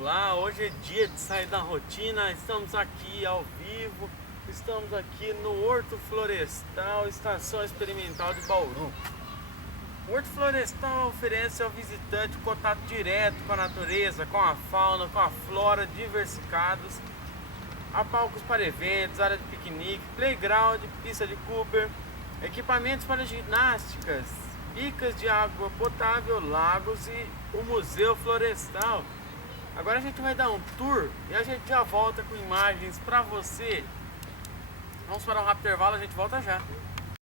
Olá, hoje é dia de sair da rotina, estamos aqui ao vivo, estamos aqui no Horto Florestal, Estação Experimental de Bauru. O Horto Florestal oferece ao visitante contato direto com a natureza, com a fauna, com a flora diversificados. Há palcos para eventos, área de piquenique, playground, pista de Cooper, equipamentos para ginásticas, bicas de água potável, lagos e o Museu Florestal. Agora a gente vai dar um tour e a gente já volta com imagens para você. Vamos para um rápido intervalo, a gente volta já.